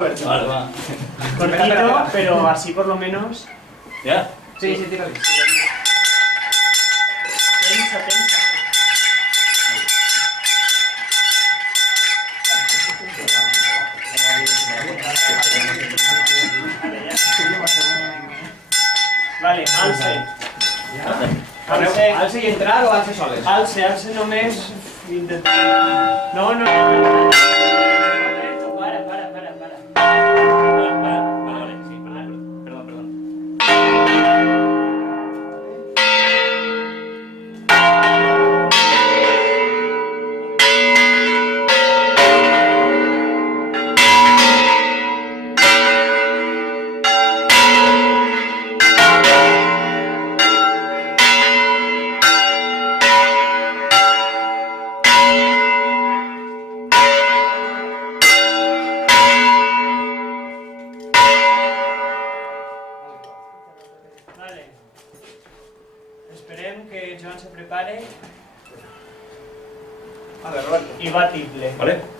Vale, va. Cortito, pero así por lo menos. ¿Ya? Sí, sí, tírale. Tensa, tensa. Vale, alce. Alce i entrar o alce soles? Alce només intentar... No. Para. Vale, sí, perdón. Vale. Esperem que Joan se prepare. Vale, Roberto. I va tiple. Vale.